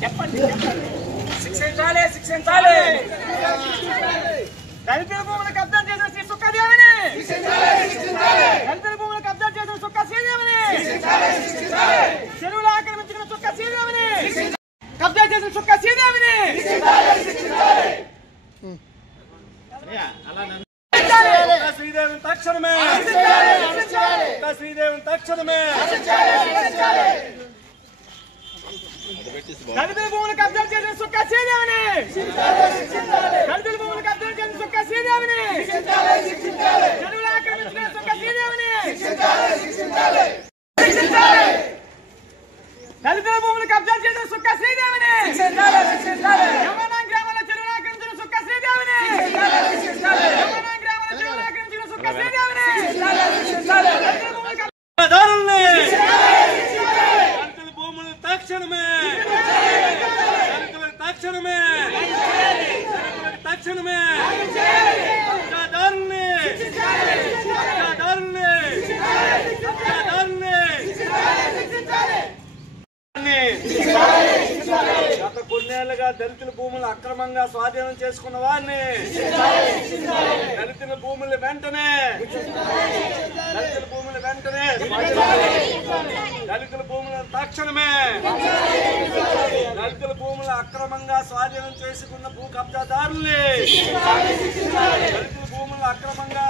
చెప్పండి శిక్షించాలి శిక్షించాలి దళితుల భూములు కబ్జా చేసిన శ్రీ సుక్కదేవిని దళితుల భూములు కబ్జా చేసిన సుక్క శ్రీదేవిని చెరువులు ఆక్రమించిన సుక్క శ్రీదేవిని కబ్జా చేసిన సుక్క శ్రీదేవిని శ్రీదేవిని తక్షణమే శ్రీదేవిని తక్షణమే దళితుల భూములు కబ్జా చేసిన సుక్క శ్రీదేవిని దళితుల భూములు కబ్జా చేసిన సుక్క శ్రీదేవిని చెరువులు ఆక్రమించిన సుక్క శ్రీదేవిని దళితుల భూములు కబ్జా చేసిన సుక్క శ్రీదేవిని యమునా గ్రామంలో చెరువులు ఆక్రమించిన సుక్క శ్రీదేవిని యమునా గ్రామంలో చెరువులు ఆక్రమించిన సుక్క శ్రీదేవిని దళితుల భూములు తక్షణమే తక్షణమే తక్షణమే గత కొన్నేళ్లుగా దళితుల భూములు అక్రమంగా స్వాధీనం చేసుకున్న వారిని దళితుల భూములు వెంటనే దళితుల భూములు తక్షణమే దళితుల భూములు అక్రమంగా స్వాధీనం చేసుకున్న భూ కబ్జాదారుల్ని దళితుల భూములు అక్రమంగా